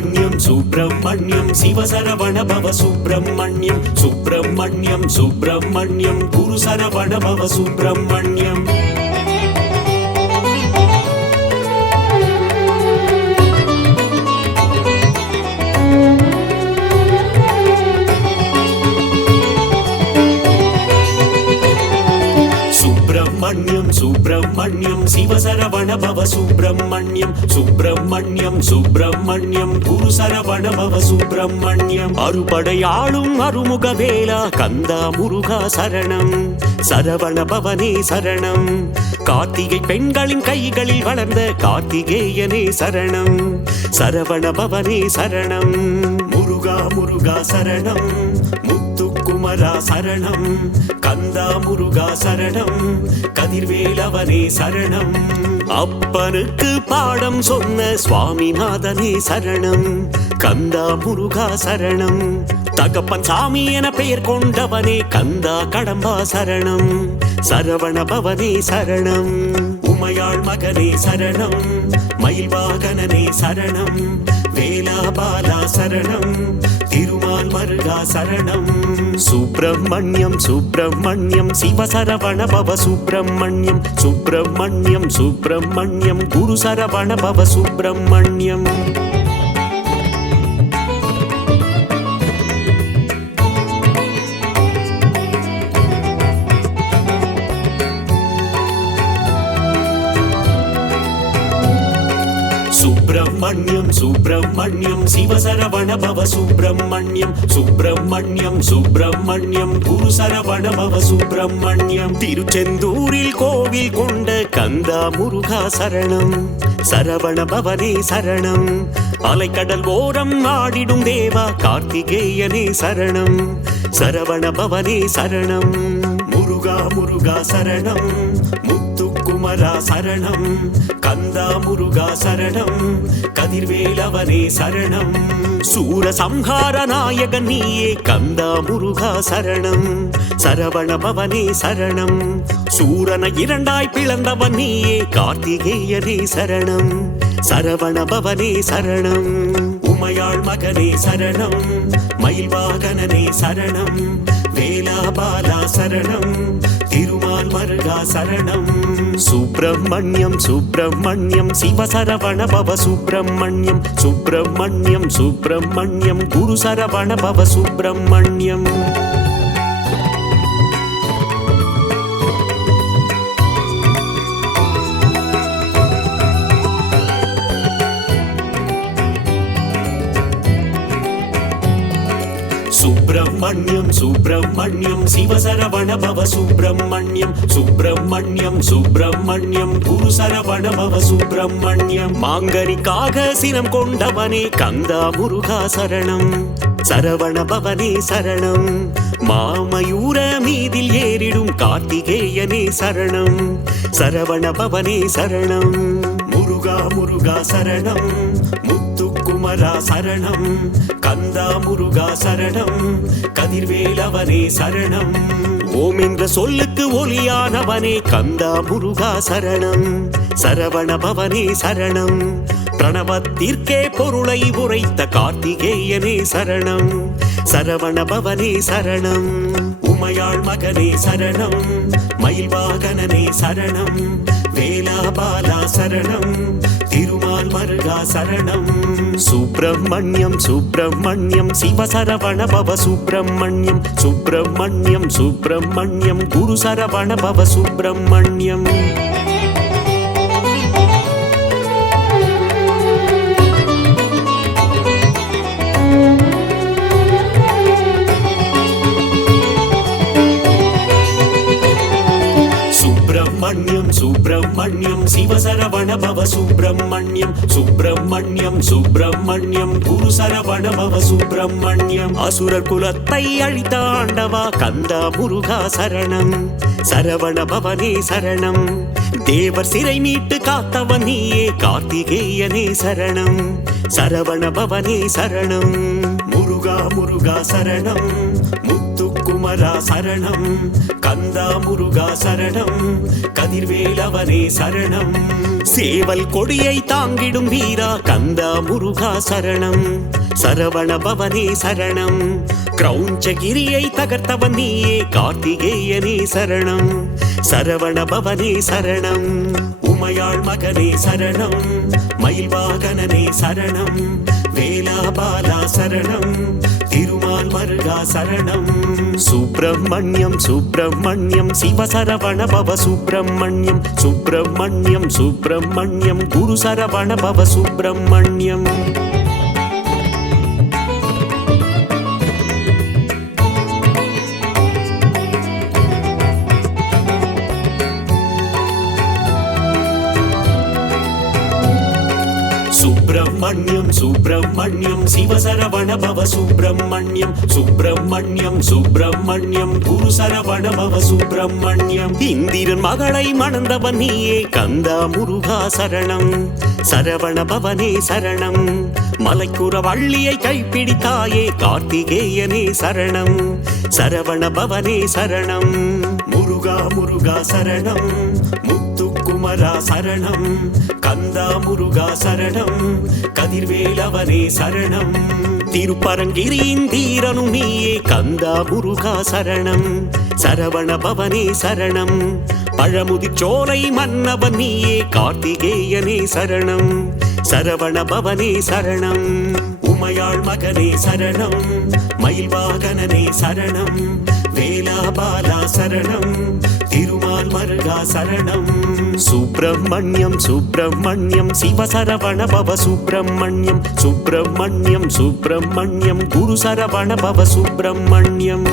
சுப்பிரமணியம் சுப்பிரமணியம் சிவசரவண பவ சுப்பிரமணியம் சுப்பிரமணியம் சுப்பிரமணியம் குரு சரவண பவ சுப்பிரமணியம் சுப்பிரமணியம் சிவசரவண பவ சுப்பிரமணியம் சுப்பிரமணியம் சுப்பிரமணியம் குரு சரவண பவ சுப்பிரமணியம் அறுபடையாளும் அருமுக வேலா கந்தா முருகா சரணம் சரவண பவனே சரணம் கார்த்திகை பெண்களின் கைகளில் வளர்ந்த கார்த்திகேயனே சரணம் சரவண பவனே சரணம் முருகா முருகா சரணம் முத்துக்குமரா சரணம் கந்தா முருகா சரணம் கதிர்வேலவனே சரணம் அப்பனுக்கு பாடம் சொன்ன சுவாமிநாதனே சரணம் கந்தா முருகா சரணம் தகப்பன் சாமி என பெயர் கொண்டவனே கந்தா கடம்பா சரணம் சரவண பவனே சரணம் உமையாள் மகனே சரணம் மயில் வாகனனே சரணம் வேலா பாலா சரணம் திருமால் மருகா சரணம் சுப்பிரமணியம் சுப்பிரமணியம் சிவசரவண பவ சுப்பிரமணியம் சுப்பிரமணியம் சுப்பிரமணியம் குரு சரவண பவ சுப்பிரமணியம் சுப்பிரமணியம் சுப்பிரமணியம் சிவசரவண பவ சுப்பிரமணியம் சுப்பிரமணியம் சுப்பிரமணியம் குரு சரவண பவ சுப்பிரமணியம் திருச்செந்தூரில் கோவில் கொண்ட கந்தா முருகா சரணம் சரவண பவனே சரணம் அலைக்கடல் ஓரம் ஆடிடும் தேவா கார்த்திகேயனே சரணம் சரவண பவனே சரணம் முருகா முருகா சரணம் முத்துக்குமரா சரணம் கந்தா முருகா சரணம் கதிர்வேலவனே சரணம் சூரசம்ஹார நாயகன் நீயே கந்தா முருகா சரணம் சரவண பவனே சரணம் சூரனை இரண்டாய் பிளந்தவன் நீயே கார்த்திகேயனே சரணம் சரவண பவனே சரணம் உமையாள் மகனே சரணம் மயில் வாகனனே சரணம் வேலா பாலா சரணம் திருமால் மருகா சரணம் சுப்பிரமணியம் சுப்பிரமணியம் சிவசரவண பவ சுப்பிரமணியம் சுப்பிரமணியம் சுப்பிரமணியம் குரு சரவண பவ சுப்பிரமணியம் சுப்பிரமணியம் சுப்பிரமணியம் சிவசரவண பவ சுப்பிரமணியம் சுப்பிரமணியம் சுப்பிரமணியம் குரு சரவண பவ சுப்பிரமணியம் மாங்கனிக்காக சினம் கொண்டவனே கந்தா முருகா சரணம் சரவண பவனே சரணம் மாமயூர மீதில் ஏறிடும் கார்த்திகேயனே சரணம் சரவண பவனே சரணம் முருகா முருகா சரணம் முத்துக்குமரா சரணம் கந்தா முருகா சரணம் கதிர்வேலவனே சரணம் ஓம் என்ற சொல்லுக்கு ஒளியானவனே கந்தா முருகா சரணம் சரவண பவனே சரணம் பிரணவத்திற்கே பொருளை உரைத்த கார்த்திகேயனே சரணம் சரவண பவனே சரணம் உமையாள் மகனே சரணம் மயில் வாகனனே சரணம் வேலா பாலா சரணம் திருமால் மருகா சரணம் சுப்பிரமணியம் சுப்பிரமணியம் சிவசரவண பவ சுப்பிரமணியம் சுப்பிரமணியம் சுப்பிரமணியம் குரு சரவண பவ சுப்பிரமணியம் சுப்பிரமணியம் சுப்பிரமணியம் சிவசரவண பவ சுப்பிரமணியம் சுப்பிரமணியம் சுப்பிரமணியம் குரு சரவண பவ சுப்பிரமணியம் அசுரர் குலத்தை அழித்த ஆண்டவா கந்தா முருகா சரணம் சரவண பவனே சரணம் தேவர் சிறை மீட்டு காத்தவன் நீயே கார்த்திகேயனே சரணம் சரவண பவனே சரணம் முருகா முருகா சரணம் முத்துக்குமரா முத்துக்குமரா சரணம், கந்தா முருகா சரணம், கதிர்வேலவனே சரணம். சேவல் கொடியை தாங்கிடும் வீரா கந்தா முருகா சரணம், சரவண பவனே சரணம். கிரௌஞ்சகிரியை தகர்த்தவன் நீயே கார்த்திகேயனே சரணம், சரவண பவனே சரணம். உமையாள் மகனே சரணம், மயில் வாகனனே சரணம், வேலாபாலா சரணம், திருமால் மருகா சரணம். சுப்பிரமணியம் சுப்பிரமணியம் சிவசரவண பவ சுப்பிரமணியம், சுப்பிரமணியம் சுப்பிரமணியம் குரு சரவண பவ சுப்பிரமணியம். சுப்பிரமணியம் சுப்பிரமணியம் சிவசரவண பவ சுப்பிரமணியம், சுப்பிரமணியம் சுப்பிரமணியம் குரு சரவண பவ சுப்பிரமணியம். இந்திரன் மகளை மணந்தவன் நீயே கந்தா முருகா சரணம், சரவண பவனே சரணம். மலைக்குற வள்ளியை கைப்பிடித்தாயே கார்த்திகேயனே சரணம், சரவண பவனே சரணம். முருகா முருகா சரணம், முத்துக்குமரா சரணம், கந்தா முருகா சரணம், கதிர்வேலவனே சரணம். திருப்பரங்கிரியின் தீரனும் நீயே கந்தா முருகா சரணம், சரவண பவனே சரணம். பழமுதிர்ச்சோலை மன்னவன் நீயே கார்த்திகேயனே சரணம், சரவண பவனே சரணம். உமையாள் மகனே சரணம், மயில் வாகனனே சரணம், வேலாபாலா சரணம், திருமால் மருகா சரணம். சுப்பிரமணியம் சுப்பிரமணியம் சிவசரவண பவ சுப்பிரமணியம், சுப்பிரமணியம் சுப்பிரமணியம் குரு சரவண பவ சுப்பிரமணியம்.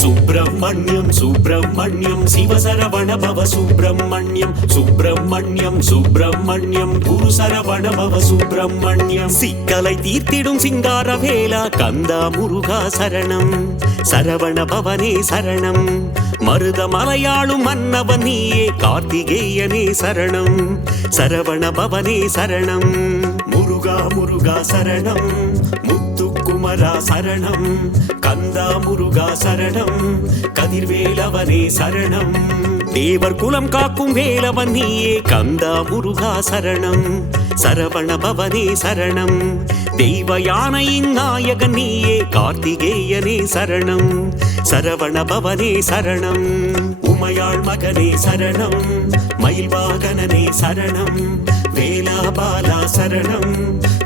சுப்பிரமணியம் சுப்பிரமணியம் சிவசரவண பவ சுப்பிரமணியம், சுப்பிரமணியம் சுப்பிரமணியம் குரு சரவண பவ சுப்பிரமணியம். சிக்கலை தீர்த்திடும் சிங்கார வேலா கந்தா முருகா சரணம், சரவண பவனே சரணம். மருத மலையாளும் மன்னவன் நீயே கார்த்திகேயனே சரணம், சரவண பவனே சரணம். முருகா முருகா சரணம், முத்துக்குமரா சரணம், கந்தா முருகா சரணம், கதிர்வேலவனே சரணம். தேவர் குலம் காக்கும் வேலவன் நீயே கந்தா முருகா சரணம், சரவண பவனே சரணம். தெய்வ யானையின் நாயகன் நீயே கார்த்திகேயனே சரணம், சரவண பவனே சரணம். உமையாள் மகனே சரணம், மயில் வாகனனே சரணம், வேலாபாலா சரணம்,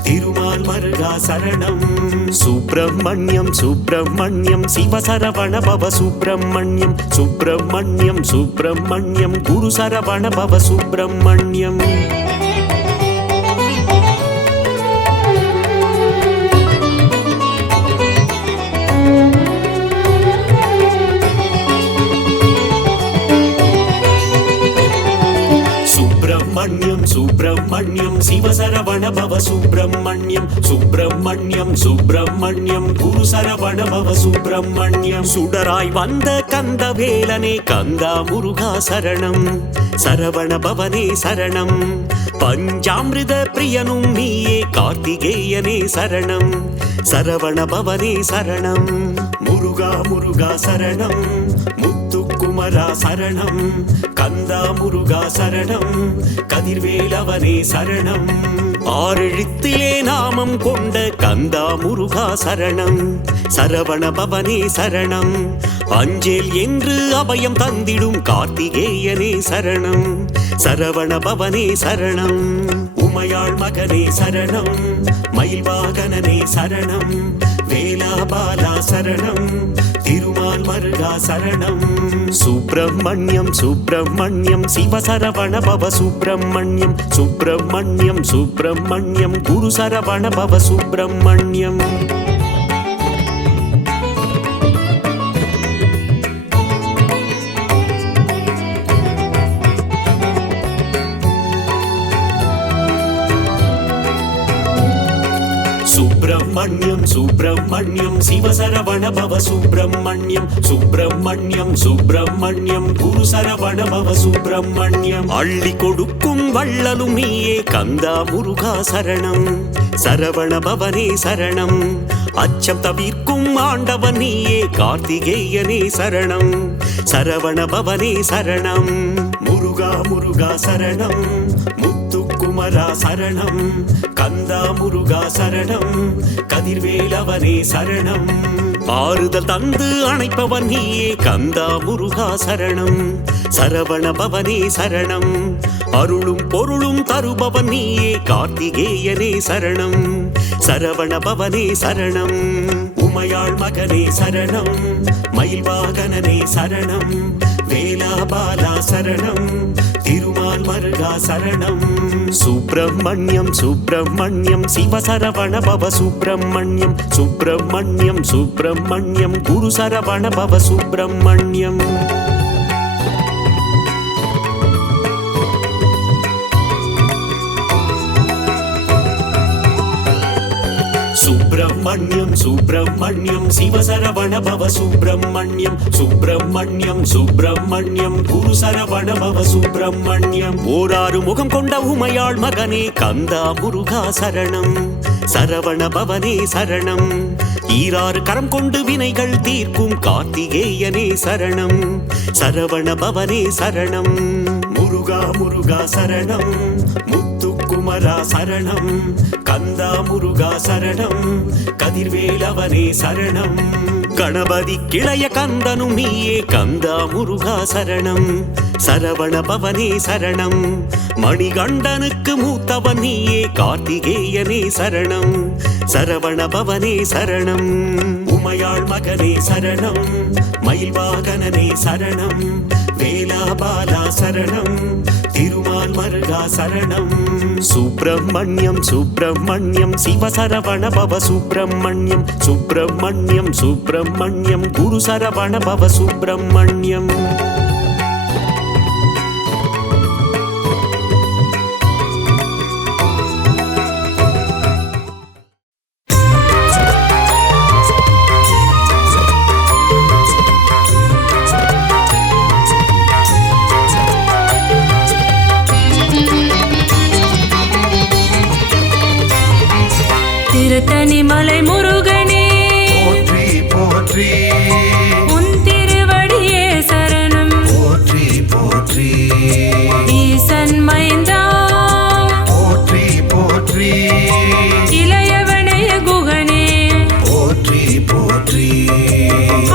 திருமால் மருகா சரணம். சுப்பிரமணியம் சுப்பிரமணியம் சிவசரவண பவ சுப்பிரமணியம், சுப்பிரமணியம் சுப்பிரமணியம் குரு சரவண பவ சுப்பிரமணியம். சுப்பிரமணியம் சுப்பிரமணியம் சிவசரவண பவ சுப்பிரமணியம், சுப்பிரமணியம் சுப்பிரமணியம் குரு சரவண பவ சுப்பிரமணியம். சுடராய் வந்த கந்த வேலனே கந்தா முருகா சரணம், சரவண பவனே சரணம். பஞ்சாமிருத பிரியனும் நீயே கார்த்திகேயனே சரணம், சரவண பவனே சரணம். முருகா முருகா சரணம், முத்துக்குமரா சரணம், கந்தா முருகா சரணம், கதிர்வேலவனே சரணம். ஆறெழுத்திலே நாமம் கொண்ட கந்தா முருகா சரணம், சரவண பவனே சரணம். அஞ்சேல் என்று அபயம் தந்திடும் கார்த்திகேயனே சரணம், சரவண பவனே சரணம். உமையாள் மகனே சரணம், மயில் வாகனனே சரணம், வேலாபாலா சரணம், திருமால் மருகா சரணம். சுப்பிரமணியம் சுப்பிரமணியம் சிவசரவண பவ சுப்பிரமணியம், சுப்பிரமணியம் சுப்பிரமணியம் குரு சரவண பவ சுப்பிரமணியம். சுப்பிரமணியம் சுப்பிரமணியம் சிவசரவண பவ சுப்பிரமணியம் சுப்பிரமணியம் சுப்பிரமணியம் குரு சரவண பவ சுப்பிரமணியம் அள்ளி கொடுக்கும் வள்ளலும் நீயே கந்தா முருகா சரணம் சரவண பவனே சரணம் அச்சம் தவிர்க்கும் ஆண்டவன் நீயே கார்த்திகேயனே சரணம் சரவண பவனே சரணம் முருகா முருகா சரணம் முத்துக்குமரா சரணம் கந்தா முருகா சரணம் கதிர்வேலவனே சரணம் ஆறுதல் தந்து அணைப்பவன் நீயே கந்தா முருகா சரணம் சரவண பவனே சரணம் அருளும் பொருளும் தருபவன் நீயே கார்த்திகேயனே சரணம் சரவண பவனே சரணம் உமையாள் மகனே சரணம் மயில் வாகனனே சரணம் வேலாபாலா சரணம் திருமால் மருகா சரணம் சுப்பிரமணியம் சுப்பிரமணியம் சிவசரவண பவ சுப்பிரமணியம் சுப்பிரமணியம் சுப்பிரமணியம் குரு சரவண பவ சுப்பிரமணியம் சுப்பிரமணியம் சுப்பிரமணியம் சிவசரவண பவ சுப்பிரமணியம் சுப்பிரமணியம் சுப்பிரமணியம் குரு சரவண பவ சுப்பிரமணியம் ஓராறு முகம் கொண்ட உமையாள் மகனே கந்தா முருகா சரணம் சரவண பவனே சரணம் ஈராறு கரம் கொண்டு வினைகள் தீர்க்கும் கார்த்திகேயனே சரணம் சரவண பவனே சரணம் முருகா முருகா சரணம் முத்துக்குமரா சரணம் கந்தா முருகா சரணம் கதிர்வேலவனே சரணம் கணபதி கிளைய கந்தனும் நீயே கந்தா முருகா சரணம் சரவண பவனே சரணம் மணிகண்டனுக்கு மூத்தவன் நீயே கார்த்திகேயனே சரணம் சரவண பவனே சரணம் உமையாள் மகனே சரணம் மயில் வாகனனே சரணம் வேலாபாலா சரணம் திருமால் மருகா சரணம் சுப்பிரமணியம் சுப்பிரமணியம் சிவசரவண பவ சுப்பிரமணியம் சுப்பிரமணியம் சுப்பிரமணியம் குரு சரவண பவ சுப்பிரமணியம் திருத்தணி மலை முருகனே போற்றி போற்றி உன் திருவடியே சரணம் போற்றி போற்றி ஈசன் மைந்தா போற்றி போற்றி இளையவனைய குகனே போற்றி போற்றி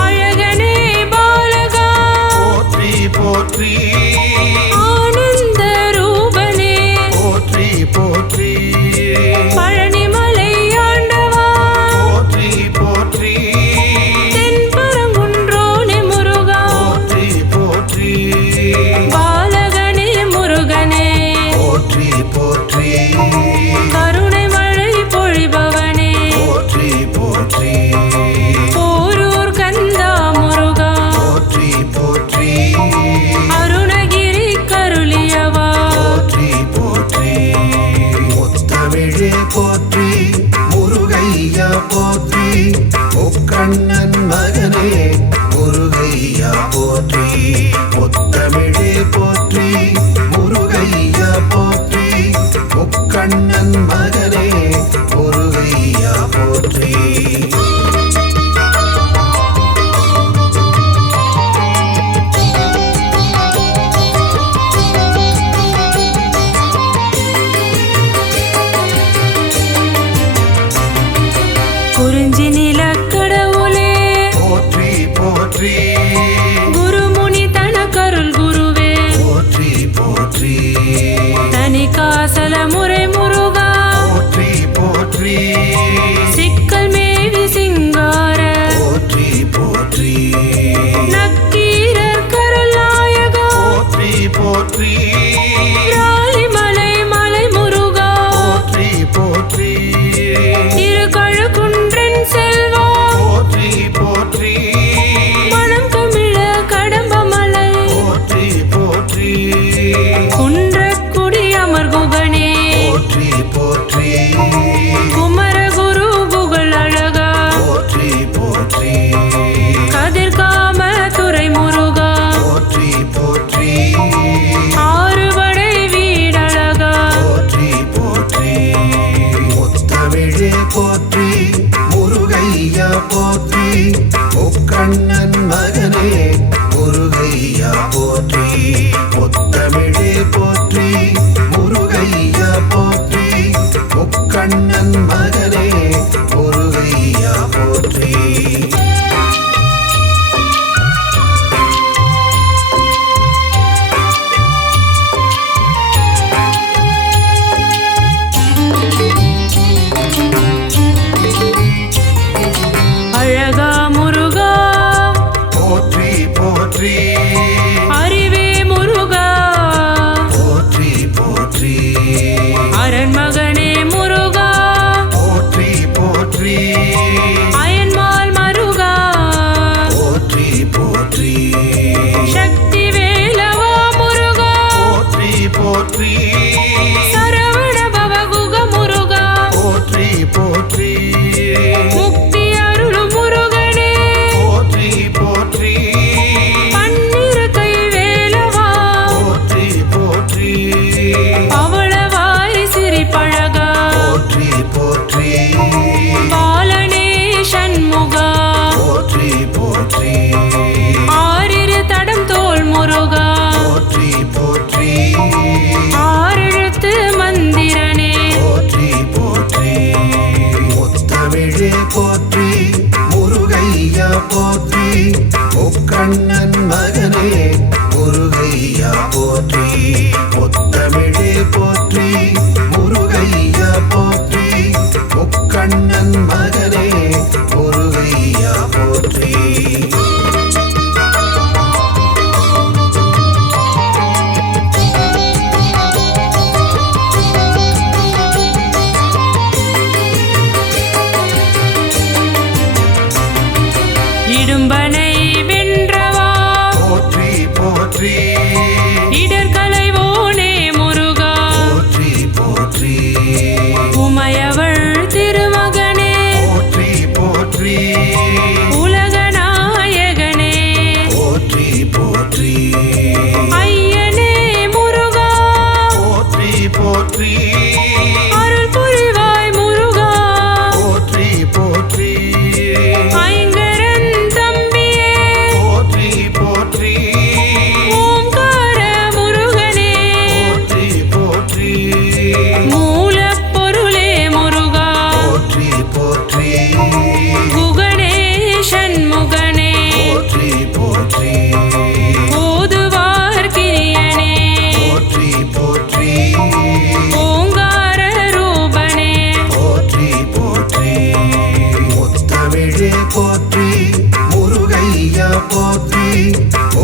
அழகனே பாலகா போற்றி போற்றி ஆனந்த ரூபனே போற்றி போற்றி பழனிமலை ஆண்டவா போற்றி போற்றி தென்பரங்குன்றோனே முருகா போற்றி போற்றி பாலகனே முருகனே போற்றி போற்றி கருணை மழை பொழிபவனே போற்றி போற்றி போரூர் கந்தா முருகா போற்றி போற்றி அருணகிரி கருளியவா போற்றி போற்றி முத்தமிழே போற்றி முருகையா போற்றி முக்கண்ணன் மகனே முருகையா போற்றி முத்தமிழே போற்றி முருகையா போற்றி முக்கண்ணன் மகனே முருகையா போற்றி குறிஞ்சி நிலக்கடவுளே போற்றி போற்றி குருமுனி தன கருள்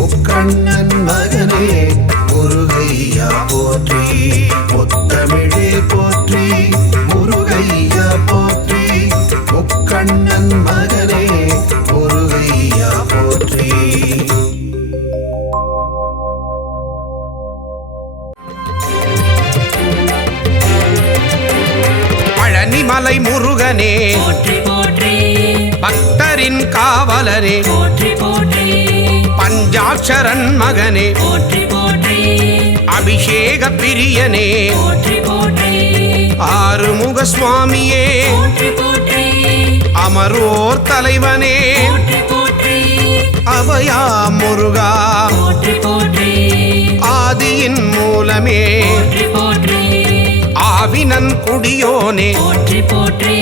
முக்கண்ணன் மகனே முருகையா போற்றி. முத்தமிழே போற்றி முருகையா போற்றி. முக்கண்ணன் மகனே முருகையா போற்றி. பழனிமலை முருகனே போற்றி போற்றி பக்தரின் காவலனே போற்றி போற்றி பஞ்சாட்சரன் மகனே போற்றி போற்றி அபிஷேக பிரியனே போற்றி போற்றி ஆறுமுக சுவாமியே போற்றி போற்றி அமரோர் தலைவனே போற்றி போற்றி அபயா முருகா போற்றி போற்றி ஆதியின் மூலமே போற்றி போற்றி ஆவினன் குடியோனே போற்றி போற்றி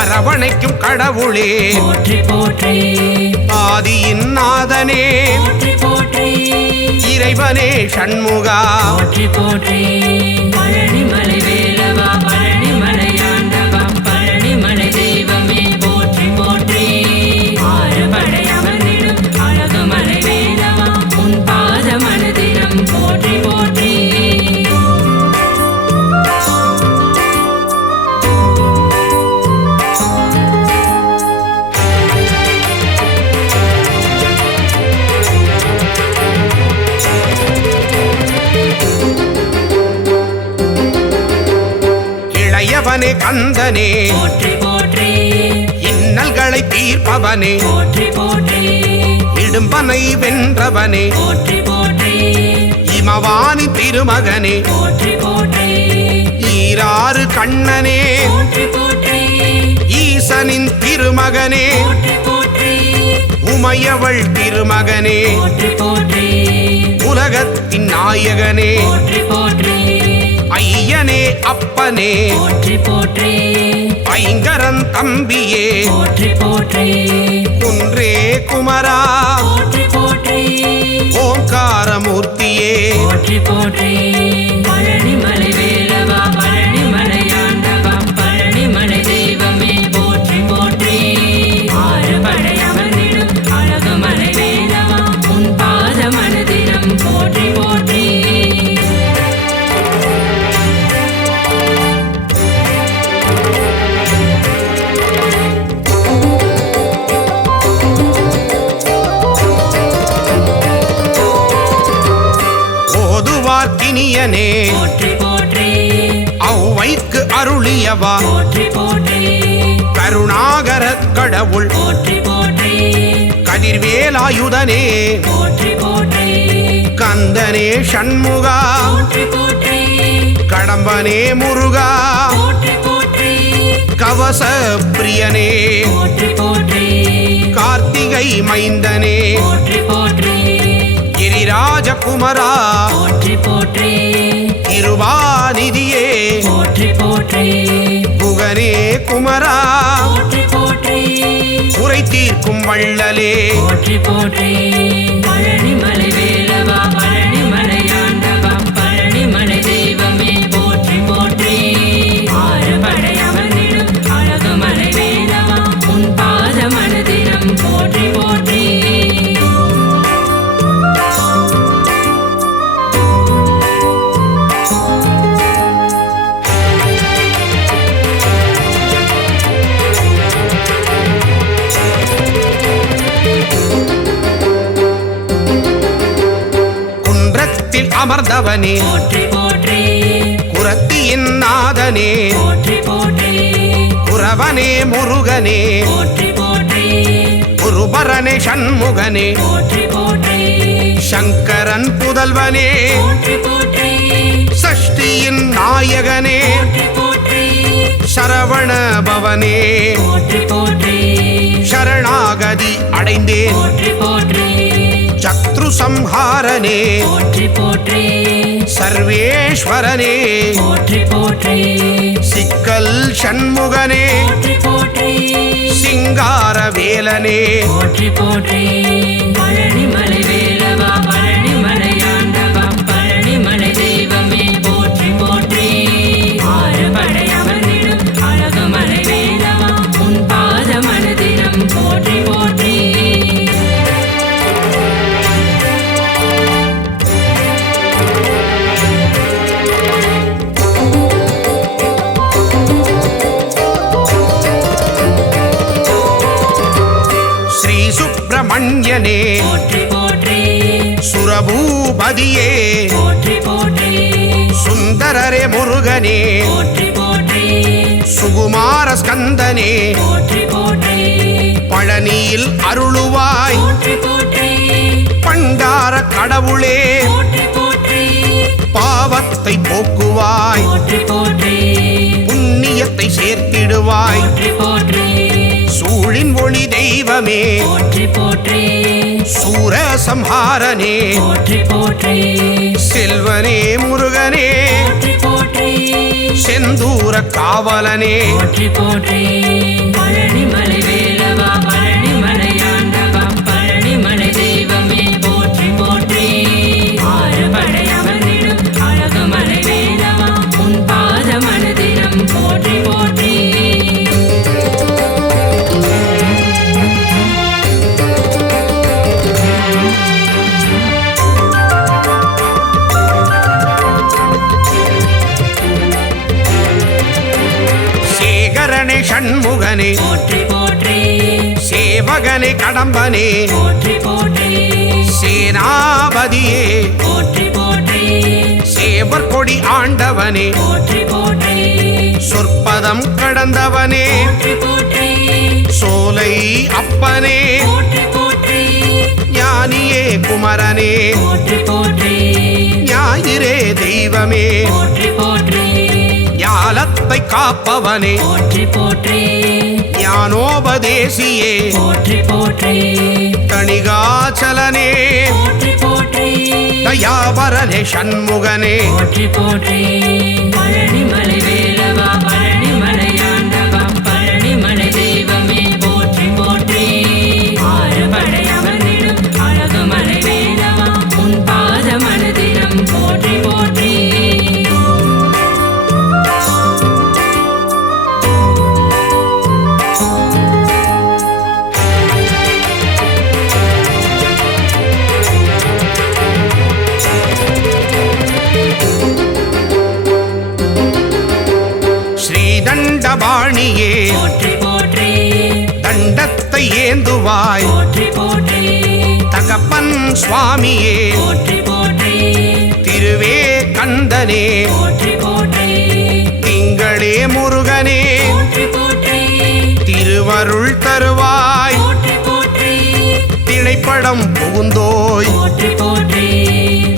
அரவணைக்கும் கடவுளே போற்றி போற்றி ஆதியின் நாதனே போற்றி போற்றி இறைவனே ஷண்முகா போற்றி போற்றி பழனிமலை வேலவா பழனிமலை ஆண்டவா பழனிமலை தெய்வமே போற்றி போற்றி ஆறுபடை அமர்ந்திடும் அழகுமலை வேலவா உன் பாத மனதினம் போற்றி போற்றி இளையவனே கந்தனே போற்றி போற்றி இன்னல்களை தீர்ப்பவனே போற்றி போற்றி இடும்பனை வென்றவனே போற்றி போற்றி இமவானி திருமகனே போற்றி போற்றி ஈராறு கண்ணனே போற்றி போற்றி ஈசனின் திருமகனே போற்றி போற்றி உமையவள் திருமகனே போற்றி போற்றி உலகத்தின் நாயகனே போற்றி போற்றி ஐயனே அப்பனே போற்றி போற்றி ஐங்கரன் தம்பியே போற்றி போற்றி குன்றே குமரா போற்றி போற்றி ஓங்காரமூர்த்தியே போற்றி போற்றி பழனிமலை வேலவா பழனிமலை ஆண்டவா பழனிமலை தெய்வமே போற்றி போற்றி ஆறுபடை அமர்ந்திடும் அழகுமலை வேலவா உன் பாத மனதினம் போற்றி போற்றி ஓதுவார்க்கினியனே போற்றி போற்றி ஔவைக்கு அருளியவா போற்றி போற்றி கருணாகரக் கடவுள் போற்றி போற்றி கதிர்வேலாயுதனே போற்றி போற்றி கந்தனே ஷண்முகா போற்றி போற்றி கடம்பனே முருகா போற்றி போற்றி கவச பிரியனே போற்றி போற்றி கார்த்திகை மைந்தனே போற்றி போற்றி கிரிராஜகுமரா போற்றி போற்றி திருவாநிதியே போற்றி போற்றி புகனே குமரா போற்றி போற்றி குறை தீர்க்கும் வள்ளலே போற்றி போற்றி பழனிமலை வேலவா பழனிமலை ஆண்டவா பழனிமலை தெய்வமே போற்றி போற்றி ஆறுபடை அமர்ந்திடும் அழகுமலை வேலவா உன் பாத மனதினம் போற்றி போற்றி குன்றத்தில் அமர்ந்தவனே போற்றி போற்றி குரத்தியின் நாதனே போற்றி போற்றி குரவனே முருகனே போற்றி போற்றி குருபரனே ஷண்முகனே போற்றி போற்றி சங்கரன் புதல்வனே போற்றி போற்றி சஷ்டியின் நாயகனே போற்றி போற்றி சரவண பவனே போற்றி போற்றி சரணாகதி அடைந்தேன் போற்றி போற்றி சத்ரு சம்ஹாரனே போற்றி போற்றி சர்வேஸ்வரனே போற்றி போற்றி சிக்கல் ஷண்முகனே போற்றி போற்றி சிங்கார வேலனே போற்றி போற்றி பழனிமலை வேலவா பழனிமலை ஆண்டவா பழனிமலை தெய்வமே போற்றி போற்றி ஆறுபடை அமர்ந்திடும் அழகுமலை வேலவா உன் பாத மனதினம் போற்றி போற்றி பூதபூபதியே போற்றி போற்றி சுந்தரரே முருகனே போற்றி போற்றி சுகுமார ஸ்கந்தனே போற்றி போற்றி பழனியில் அருளுவாய் போற்றி போற்றி பண்டார கடவுளே போற்றி போற்றி பாவத்தை போக்குவாய் போற்றி போற்றி புண்ணியத்தை சேர்த்திடுவாய் போற்றி போற்றி சூழின் ஒளி தெய்வமே போற்றி போற்றி சூர சம்ஹாரனே போற்றி போற்றி செல்வனே முருகனே போற்றி போற்றி செந்தூர காவலனே போற்றி போற்றி பழனிமலை வேலவா பழனிமலை ஆண்டவா பழனிமலை தெய்வமே போற்றி போற்றி ஆறுபடை அமர்ந்திடும் அழகுமலை வேலவா உன் பாத மனதினம் போற்றி போற்றி சேகரனே ஷண்முகனே போற்றி போற்றி சேவகனே கடம்பனே போற்றி போற்றி சேனாபதியே போற்றி போற்றி சேவர் கொடி ஆண்டவனே போற்றி போற்றி சொற்பதம் கடந்தவனே போற்றி போற்றி சோலை அப்பனே போற்றி போற்றி ஞானியே குமரனே போற்றி போற்றி ஞாயிறே தெய்வமே போற்றி போற்றி ஞாலத்தை காப்பவனே போற்றி போற்றி ஞானோபதேசியே போற்றி போற்றி கணிகாச்சலனே போற்றி போற்றி தயாபரனே ஷண்முகனே போற்றி போற்றி பழனிமலை வேலவா பழனிமலை ஆண்டவா பழனிமலை தெய்வமே போற்றி போற்றி ஆறுபடை அமர்ந்திடும் அழகுமலை வேலவா உன் பாத மனதினம் போற்றி போற்றி ஸ்ரீதண்டபாணியே போற்றி போற்றி தண்டத்தை ஏந்துவாய் போற்றி போற்றி தகப்பன் சுவாமியே போற்றி போற்றி திருவே கந்தனே போற்றி போற்றி திங்களே முருகனே போற்றி போற்றி திருவருள் தருவாய் போற்றி போற்றி திணைப்படம் புகுந்தோய் போற்றி போற்றி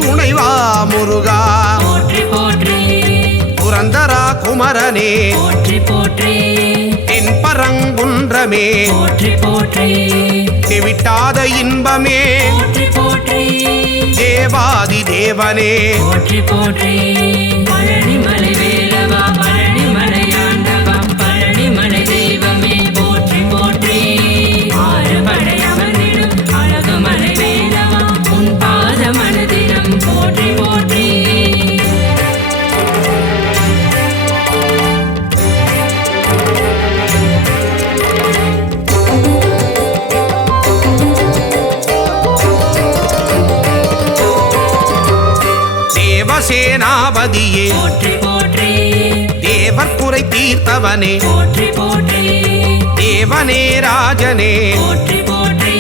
துணைவா முருகா போற்றி போற்றி புரந்தரா குமரனே போற்றி போற்றி தென்பரங்குன்றமே போற்றி போற்றி தெவிட்டாத இன்பமே போற்றி போற்றி தேவாதி தேவனே போற்றி போற்றி பழனிமலை வேலவா பழனிமலை ஆண்டவா பழனிமலை தெய்வமே போற்றி போற்றி ஆறுபடை அமர்ந்திடும் அழகுமலை வேலவா உன் பாத மனதினம் போற்றி போற்றி தேவசேனாபதியே போற்றி போற்றி தேவர் குறை தீர்த்தவனே போற்றி போற்றி தேவனே ராஜனே போற்றி போற்றி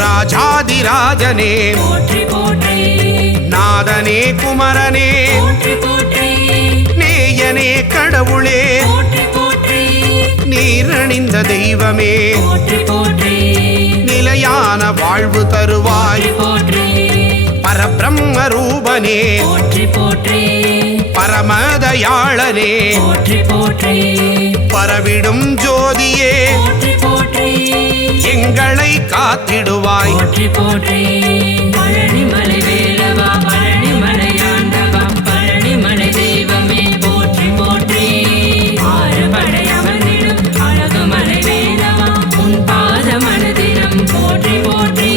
ராஜாதிராஜனே போற்றி போற்றி நாதனே குமரனே போற்றி போற்றி நேயனே கடவுளே போற்றி போற்றி நீரணிந்த தெய்வமே போற்றி போற்றி நிலையான வாழ்வு தருவாய் போற்றி பரபிரம்ம ரூபனே போற்றி போற்றி பரமதயாளனே போற்றி போற்றி பரவிடும் ஜோதியே போற்றி போற்றி எங்களை காத்திடுவாய் போற்றி போற்றி பழனிமலை வேலவா பழனிமலை ஆண்டவா பழனிமலை தெய்வமே போற்றி போற்றி ஆறுபடை அமர்ந்திடும் அழகுமலை வேலவா உன் பாத மனதினம் போற்றி போற்றி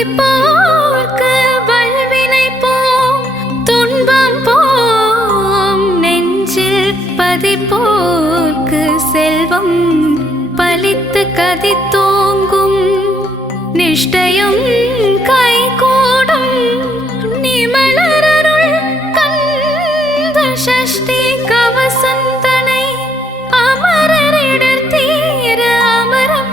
துதிப்போர்க்கு வல்வினை போம் துன்பம் போம் நெஞ்சில் பதிப்போர்க்கு செல்வம் பலித்து கதித்தோங்கும் நிஷ்டயம் கைகூடும் நிமலரருள் கந்த சஷ்டி கவசந்தனை அமரரிடர் தீர அமரம்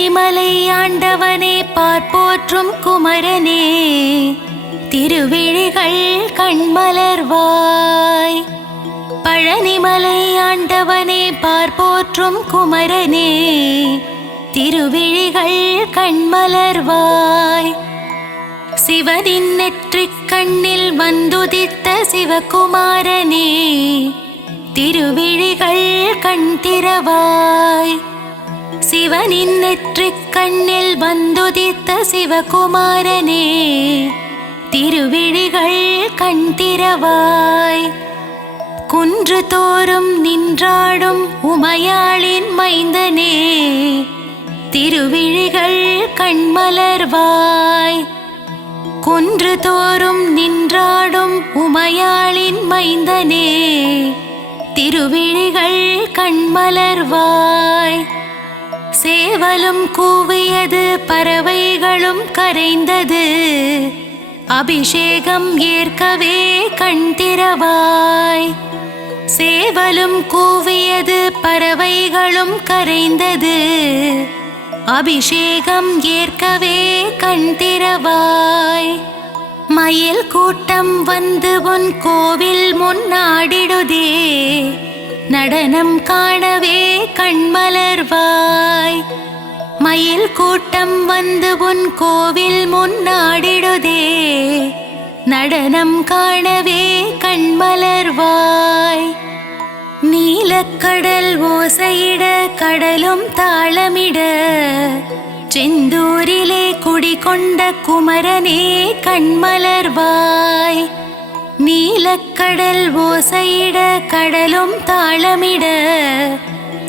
பழனிமலை ஆண்டவனே பார்ப்போற்றும் குமரனே திருவிழிகள் கண்மலர்வாய். பழனிமலை ஆண்டவனே பார்ப்போற்றும் குமரனே திருவிழிகள் கண்மலர்வாய். சிவனின் நெற்றிக் கண்ணில் வந்துதித்த சிவகுமாரனே திருவிழிகள் கண் திறவாய். சிவனின் நெற்றிக் கண்ணில் வந்துதித்த சிவகுமாரனே திருவிழிகள் கண் திறவாய். குன்று தோறும் நின்றாடும் உமையாளின் மைந்தனே திருவிழிகள் கண்மலர்வாய். குன்று தோறும் நின்றாடும் உமையாளின் மைந்தனே திருவிழிகள் கண்மலர்வாய். சேவலும் கூவியது பறவைகளும் கரைந்தது அபிஷேகம் ஏற்கவே கண் திறவாய். சேவலும் கூவியது பறவைகளும் கரைந்தது அபிஷேகம் ஏற்கவே கண் திறவாய். மயில் கூட்டம் வந்து உன் கோவில் முன்னாடிடுதே நடனம் காணவே கண்மலர்வாய். மயில் கூட்டம் வந்து உன் கோவில் முன்னாடிடுதே நடனம் காணவே கண்மலர்வாய். நீலக்கடல் ஓசையிட கடலும் தாளமிட செந்தூரிலே குடிகொண்ட குமரனே கண்மலர்வாய். நீலக்கடல் ஓசையிட கடலும் தாளமிட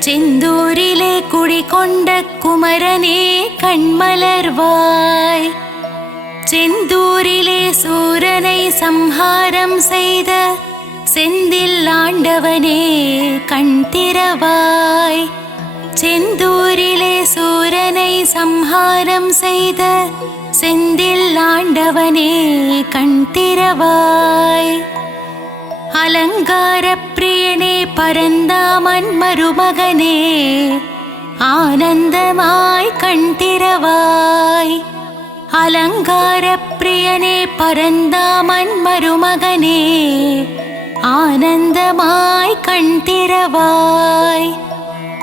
செந்தூரிலே குடிகொண்ட குமரனே கண்மலர்வாய். செந்தூரிலே சூரனை சம்ஹாரம் செய்த செந்தில் ஆண்டவனே கண் திறவாய். செந்தூரிலே சூரனை சம்ஹாரம் செய்த செந்தில் ஆண்டவனே கண் திறவாய். அலங்கார பிரியனே பரந்தாமன் மருமகனே ஆனந்தமாய் கண் திறவாய். அலங்கார பிரியனே பரந்தாமன் மருமகனே ஆனந்தமாய் கண் திறவாய்.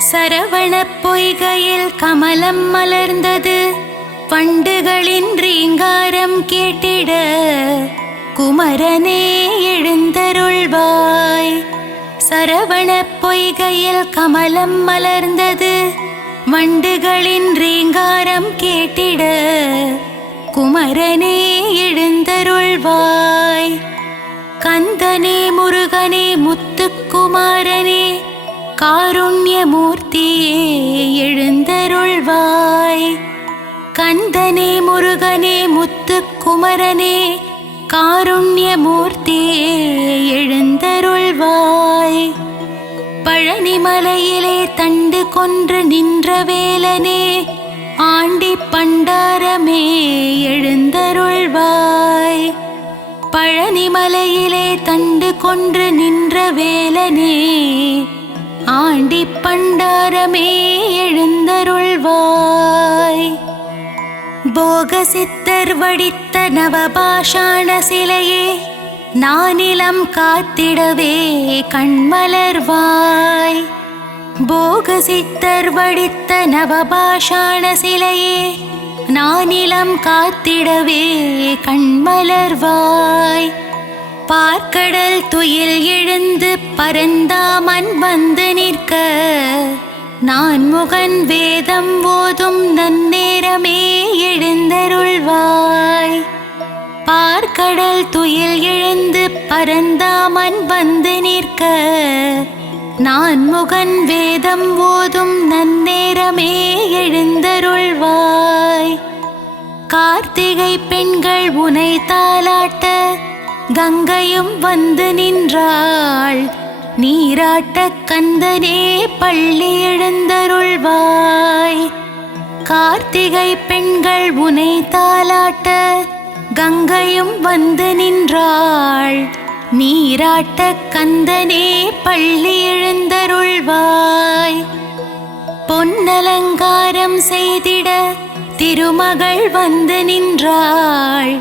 சரவண பொய்கையில் கமலம் மலர்ந்தது வண்டுகளின் ரீங்காரம் கேட்டிட குமரனே எழுந்தருள்வாய். சரவண பொய்கையில் கமலம் மலர்ந்தது வண்டுகளின் ரீங்காரம் கேட்டிட குமரனே எழுந்தருள்வாய். கந்தனே முருகனே முத்துக்குமாரனே காருண்யமூர்த்தியே எழுந்தருள்வாய். கந்தனே முருகனே முத்துக்குமரனே காருண்யமூர்த்தியே எழுந்தருள்வாய். பழனிமலையிலே தண்டு கொன்று நின்ற வேலனே ஆண்டி பண்டாரமே எழுந்தருள்வாய். பழனிமலையிலே தண்டு கொன்று நின்ற வேலனே ஆண்டி பண்டாரமே எழுந்தருள்வாய். போகசித்தர் வடித்த நவபாஷாண சிலையே நானிலம் காத்திடவே கண்மலர்வாய். போகசித்தர் வடித்த நவபாஷாண சிலையே நானிலம் காத்திடவே கண்மலர்வாய். பார்க்கடல் துயில் எழுந்து பரந்தாமன் வந்து நிற்க நான் முகன் வேதம் ஓதும் நன்னேரமே எழுந்தருள்வாய். பார்க்கடல் துயில் எழுந்து பரந்தாமன் வந்து நிற்க நான் முகன் வேதம் ஓதும் நன்னேரமே எழுந்தருள்வாய். கார்த்திகை பெண்கள் உனை தாலாட்ட கங்கையும் வந்து நின்றாள் நீராட்ட கந்தனே பள்ளி எழுந்தருள்வாய். கார்த்திகை பெண்கள் உனை தாலாட்ட கங்கையும் வந்து நின்றாள் நீராட்ட கந்தனே பள்ளி எழுந்தருள்வாய். பொன்னலங்காரம் செய்திட திருமகள் வந்து நின்றாள்.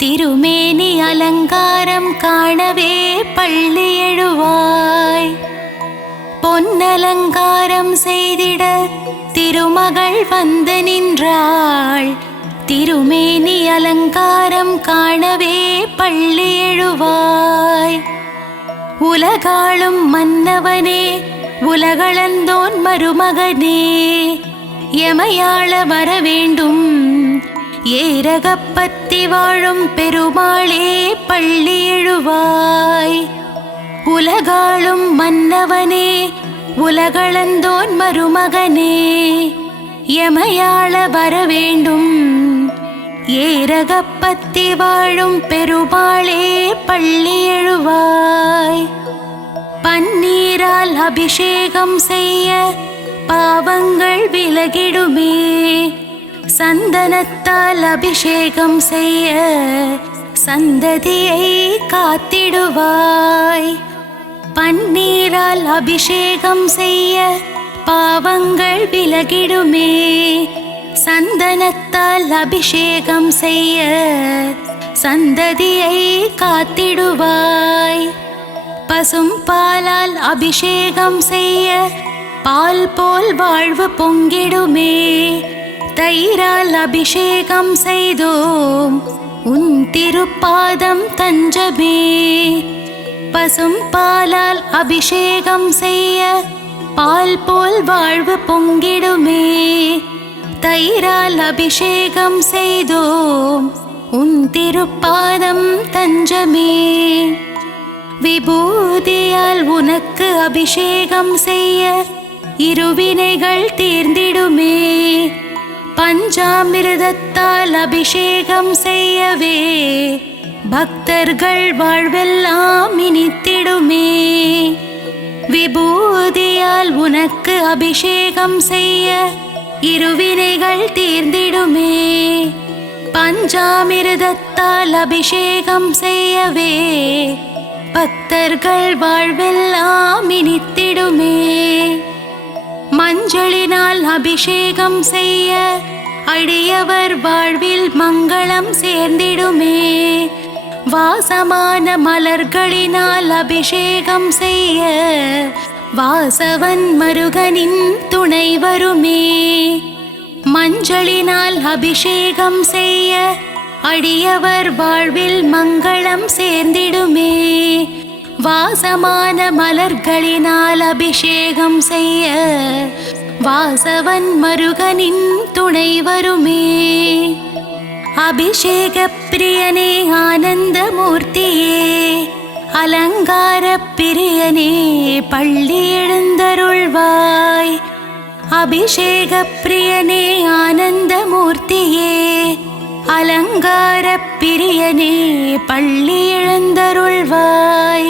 திருமேனி அலங்காரம் காணவே பள்ளி எழுவாய். பொன்னலங்காரம் செய்திட திருமகள் வந்து நின்றாள். திருமேனி அலங்காரம் காணவே பள்ளி எழுவாய். உலகாளும் மன்னவனே உலகளந்தோன் மருமகனே, எமையாள வர வேண்டும் ஏரகப்பத்தி வாழும் பெருமாளே பள்ளி எழுவாய். உலகாளும் மன்னவனே உலகளந்தோன் மருமகனே, எமையாள வர வேண்டும் ஏரகப்பத்தி வாழும் பெருமாளே பள்ளி எழுவாய். பன்னீரால் அபிஷேகம் செய்ய பாவங்கள் விலகிடுமே, சந்தனத்தால் அபிஷேகம் செய்ய சந்ததியை காத்திடுவாய். பன்னீரால் அபிஷேகம் செய்ய பாவங்கள் விலகிடுமே, சந்தனத்தால் அபிஷேகம் செய்ய சந்ததியை காத்திடுவாய். பசும் பாலால் அபிஷேகம் செய்ய பால் போல் வாழ்வு பொங்கிடுமே, தயிரால் அபிஷேகம் செய்தோம் உன் திருப்பாதம் தஞ்சமே. பசும் பாலால் அபிஷேகம் செய்ய பால் போல் வாழ்வு பொங்கிடுமே, தயிரால் அபிஷேகம் செய்தோம் உன் திருப்பாதம் தஞ்சமே. விபூதியால் உனக்கு அபிஷேகம் செய்ய இருவினைகள் தீர்ந்திடுமே, பஞ்சாமிர்தத்தால் அபிஷேகம் செய்யவே பக்தர்கள் வாழ்வெல்லாம் இனித்திடுமே. விபூதியால் உனக்கு அபிஷேகம் செய்ய இருவினைகள் தீர்ந்திடுமே, பஞ்சாமிர்தத்தால் அபிஷேகம் செய்யவே பக்தர்கள் வாழ்வெல்லாம் இனித்திடுமே. மஞ்சளினால் அபிஷேகம் செய்ய அடியவர் வாழ்வில் மங்களம் சேர்ந்திடுமே, வாசமான மலர்களினால் அபிஷேகம் செய்ய வாசவன் மருகனின் துணை வருமே. மஞ்சளினால் அபிஷேகம் செய்ய அடியவர் வாழ்வில் மங்களம் சேர்ந்திடுமே, வாசமான மலர்களினால் அபிஷேகம் செய்ய வாசவன் மருகனின் துணை வருமே. அபிஷேக பிரியனே ஆனந்த மூர்த்தியே, அலங்கார பிரியனே பள்ளி எழுந்தருள்வாய். அபிஷேக பிரியனே ஆனந்த மூர்த்தியே, அலங்கார பிரியனே பள்ளி எழுந்தருள்வாய்.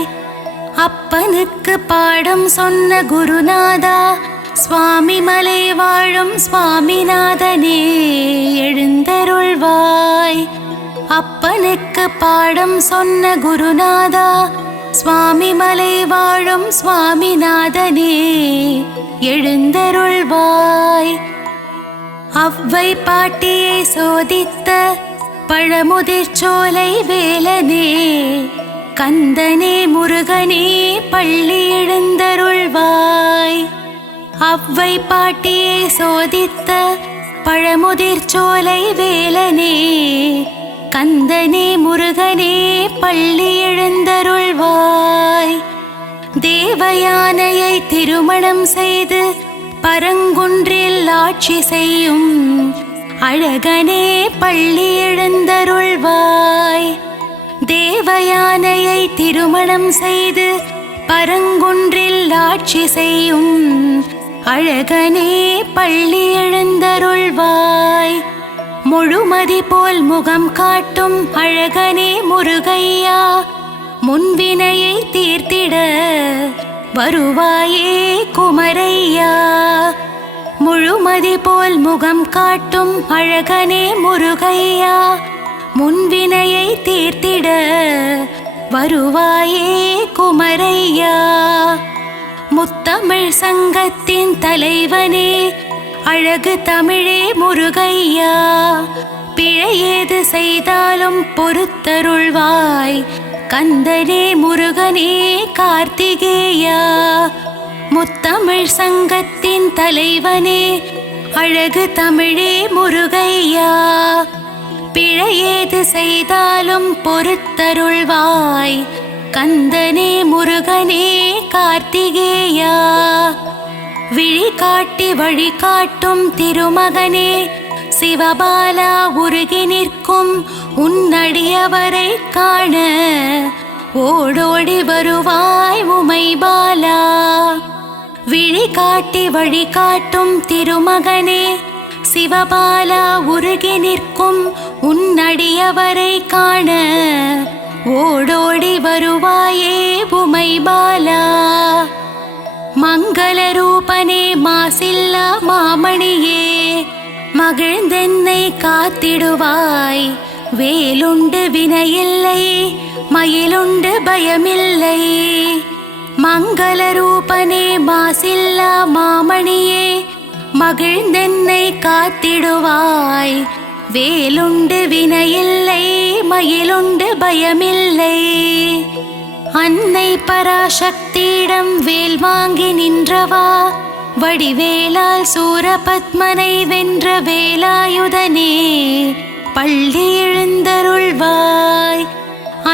அப்பனுக்கு பாடம் சொன்ன குருநாதா, சுவாமி மலை வாழும் சுவாமிநாதனே எழுந்தருள்வாய். அப்பனுக்கு பாடம் சொன்ன குருநாதா, சுவாமி மலை வாழும் சுவாமிநாதனே எழுந்தருள்வாய். அவ்வை பாட்டியை சோதித்த பழமுதிர்ச்சோலை வேலனே, கந்தனே முருகனே பள்ளி எழுந்தருள்வாய். அவ்வை பாட்டியை சோதித்த பழமுதிர்ச்சோலை வேலனே, கந்தனே முருகனே பள்ளி எழுந்தருள்வாய். தேவயானையை திருமணம் செய்து பரங்குன்றில் ஆட்சி செய்யும் அழகனே பள்ளி எழுந்தருள்வாய். தேவயானையை திருமணம் செய்து பரங்குன்றில் ஆட்சி செய்யும் அழகனே பள்ளி எழுந்தருள்வாய். முழுமதி போல் முகம் காட்டும் அழகனே முருகையா, முன்வினையை தீர்த்திட வருவாயே குமரையா. முழுமதி போல் முகம் காட்டும் அழகனே முருகையா, முன்வினையை தீர்த்திட வருவாயே குமரையா. முத்தமிழ் சங்கத்தின் தலைவனே அழகு தமிழே முருகையா, பிழை ஏது செய்தாலும் பொறுத்தருள்வாய் கந்தனே முருகனே கார்த்திகேயா. முத்தமிழ் சங்கத்தின் தலைவனே அழகு தமிழே முருகையா, பிழை ஏது செய்தாலும் பொறுத்தருள்வாய் கந்தனே முருகனே கார்த்திகேயா. விழி காட்டி வழிகாட்டும் திருமகனே சிவபாலா, உருகி நிற்கும் உன்னடியவரை காண ஓடோடி வருவாய் உமைபாலா. விழி காட்டி வழிகாட்டும் திருமகனே சிவபாலா, உருகி நிற்கும் உன்னடியவரை காண ஓடோடி வருவாயே உமைபாலா. மங்கள ரூபனே மாசில்லா மாமணியே, மகிழ்ந்தென்னை காத்திடுவாய் வேலுண்டு வினையில்லை மயிலுண்டு பயமில்லை. மங்கள ரூபனே மாசில்லா மாமணியே, மகிழ்ந்தென்னை காத்திடுவாய் வேலுண்டு வினையில்லை மயிலுண்டு பயமில்லை. அன்னை பராசக்தியிடம் வேல் வாங்கி நின்றவா, வடிவேலால் சூரபத்மனை வென்ற வேலாயுதனே பள்ளி எழுந்தருள்வாய்.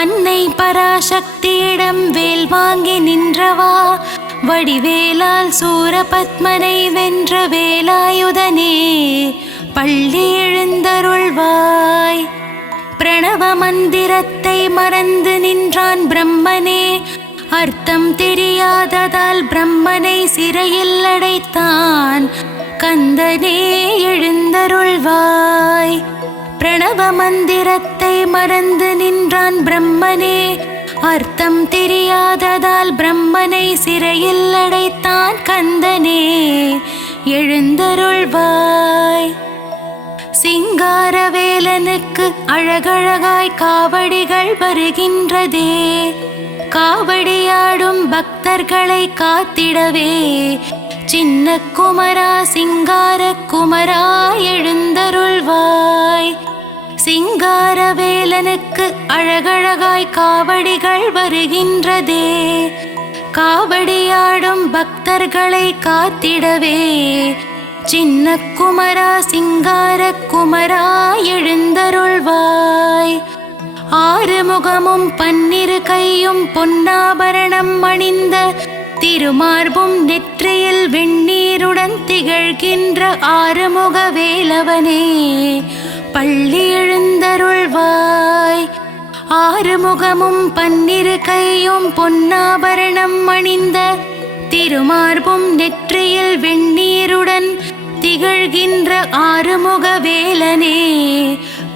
அன்னை பராசக்தியிடம் வேல் வாங்கி நின்றவா, வடிவேலால் சூரபத்மனை வென்ற வேலாயுதனே பள்ளி எழுந்தருள்வாய். பிரணவ மந்திரத்தை மறந்து நின்றான் பிரம்மனே, அர்த்தம் தெரியாததால் பிரம்மனை சிறையில் அடைத்தான் கந்தனே எழுந்தருள்வாய். பிரணவ மந்திரத்தை மறந்து நின்றான் பிரம்மனே, அர்த்தம் தெரியாததால் பிரம்மனை சிறையில் அடைத்தான் கந்தனே எழுந்தருள்வாய். சிங்காரவேலனுக்கு அழகழகாய் காவடிகள் வருகின்றதே, காவடியாடும் பக்தர்களை காத்திடவே சின்ன குமரா சிங்கார குமரா எழுந்தருள்வாய். சிங்காரவேலனுக்கு அழகழகாய் காவடிகள் வருகின்றதே, காவடியாடும் பக்தர்களை காத்திடவே சின்ன குமரா சிங்கார குமரா எழுந்தருள்வாய். ஆறுமுகமும் பன்னிரு கையும் பொன்னாபரணம் அணிந்த திருமார்பும் நெற்றியில் வெண்ணீருடன் திகழ்கின்ற ஆறுமுக வேலவனே பள்ளி எழுந்தருள்வாய். ஆறுமுகமும் பன்னிரு கையும் பொன்னாபரணம் அணிந்த திருமார்பும் நெற்றியில் வெண்ணீருடன் திகழ்கின்ற ஆறுமுக வேலனே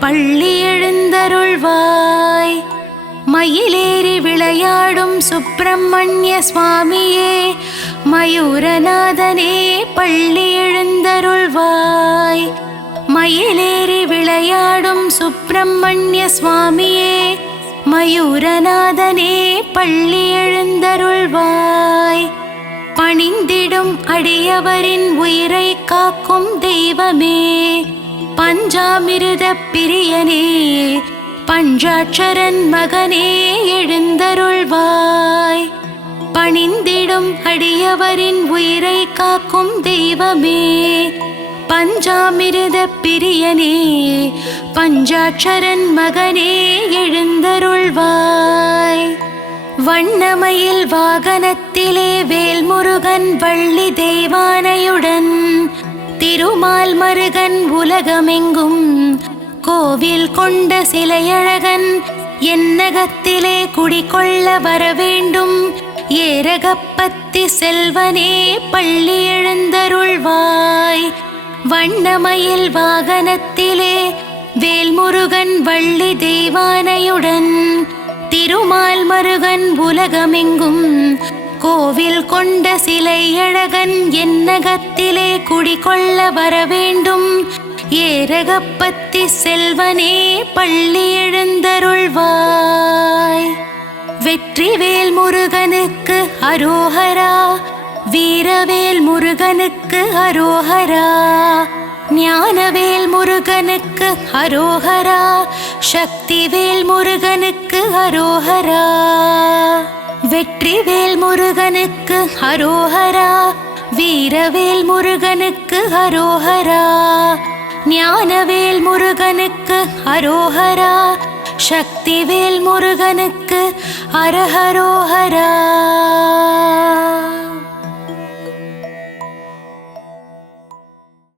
பள்ளி எழுந்தருள்வாய். மயிலேறி விளையாடும் சுப்பிரமணிய சுவாமியே மயூரநாதனே பள்ளி எழுந்தருள்வாய். மயிலேறி விளையாடும் சுப்பிரமணிய சுவாமியே மயூரநாதனே பள்ளி எழுந்தருள்வாய். பணிந்திடும் அடியவரின் உயிரை காக்கும் தெய்வமே பஞ்சாமிருத பிரியனே பஞ்சாட்சரன் மகனே எழுந்தருள்வாய். பணிந்திடும் அடியவரின் உயிரை காக்கும் தெய்வமே பஞ்சாமிருத பிரியனே பஞ்சாட்சரன் மகனே எழுந்தருள்வாய். வண்ணமயில் வாகனத்திலே வேல்முருகன் வள்ளி தெய்வானையுடன் திருமால் மருகன் உலகமெங்கும் கோவில் கொண்ட சிலையழகன் என்னகத்திலே குடிகொள்ள வரவேண்டும் ஏரகப்பத்தி செல்வனே பள்ளி எழுந்தருள்வாய். வண்ணமயில் வாகனத்திலே வேல்முருகன் வள்ளி தெய்வானையுடன் திருமால் மருகன் உலகமெங்கும் கோவில் கொண்ட சிலையழகன் என்னகத்திலே குடிகொள்ள வரவேண்டும் ஏரகப்பத்தி செல்வனே பள்ளி எழுந்தருள்வாய். வெற்றிவேல் முருகனுக்கு அரோஹரா, வீரவேல் முருகனுக்கு அரோஹரா, ஞானவேல் முருகனுக்கு அரோஹரா, சக்திவேல் முருகனுக்கு அரோஹரா, வெற்றிவேல் முருகனுக்கு அரோஹரா, வீரவேல் முருகனுக்கு அரோஹரா, ஞானவேல் முருகனுக்கு அரோஹரா, சக்திவேல் முருகனுக்கு அரஹரோஹரா.